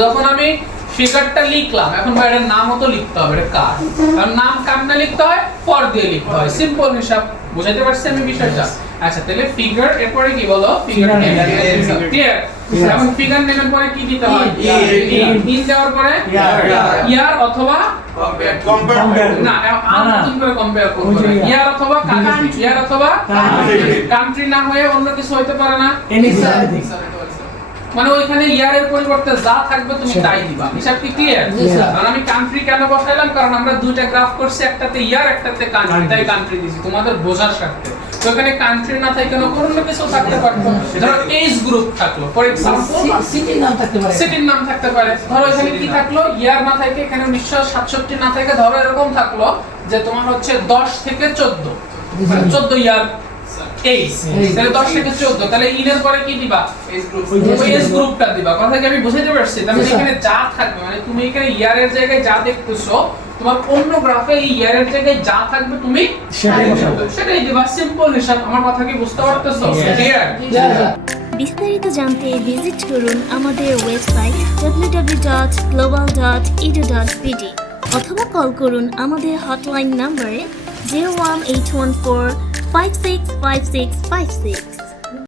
যখন আমি ফিগারটা লিখলাম এখন ভাই এটার নামও তো লিখতে হবে এটা কার? কারণ নাম কামনে লিখতে হয়? ফর দিয়ে লিখতে হয়। সিম্পল হিসাব বুঝাতে পারছি আমি বিষয়টা? আচ্ছা তাহলে ফিগার এরপরে কি বলো? ফিগার নেম ক্লিয়ার এখন ফিগার নেমের পরে কি দিতে হয়. ইন দেওয়ার পরে? ইয়ার অথবা. না আর না, না। নতুন করে কম্পেয়ার করব ওই যে year. ইয়ার অথবা ইয়ার অথবা কান্ট্রি না হয়ে অন্য কিছু হতে পারে না. মানে ওইখানে ইয়ারের পরিবর্তে যা থাকবে তুমি তাই দিবা। হিসাব কি ক্লিয়ার জি, স্যার। কারণ আমি কান্ট্রি কেন বসাইলাম? কারণ আমরা দুইটা গ্রাফ করছি একটাতে ইয়ার একটাতে কান্ট্রি তাই কান্ট্রি দিছি। তোমাদের বোঝার স্বার্থে তো এখানে কান্ট্রি না থাকে কেন অন্য কিছু থাকতে পারতো ধরো এজ গ্রুপ থাকল। ফর এক্সাম্পল সিটির নাম থাকতে পারে। সিটির নাম থাকতে পারে। ধরো এখানে কি থাকল? ইয়ার না থাকে এখানে উনিশশো সাতষট্টি না থাকে ধরো এরকম থাকল যে তোমার হচ্ছে দশ থেকে চোদ্দ। মানে চোদ্দ ইয়ার এইজ Age. তাহলে দশ থেকে চোদ্দ। তাহলে ইনের পরে কি দিবা? ওই গ্রুপটা দিবা। কথা কি আমি বুঝাতে পারছি? তার Yes, sir. এখানে যা থাকবে মানে তুমি এখানে ইয়ারের জায়গায় যা দেখতেছো তোমার অন্য গ্রাফে এই ইয়ারের জায়গায় যা থাকবে তুমি সেটাই দিবা। সিম্পল হিসাব। আমার কথা কি বুঝতে পারতেছো? বিস্তারিত জানতে ভিজিট করুন আমাদের ওয়েবসাইট www.global.edu.bd অথবা কল করুন আমাদের হটলাইন নম্বরে zero one eight one four 565656.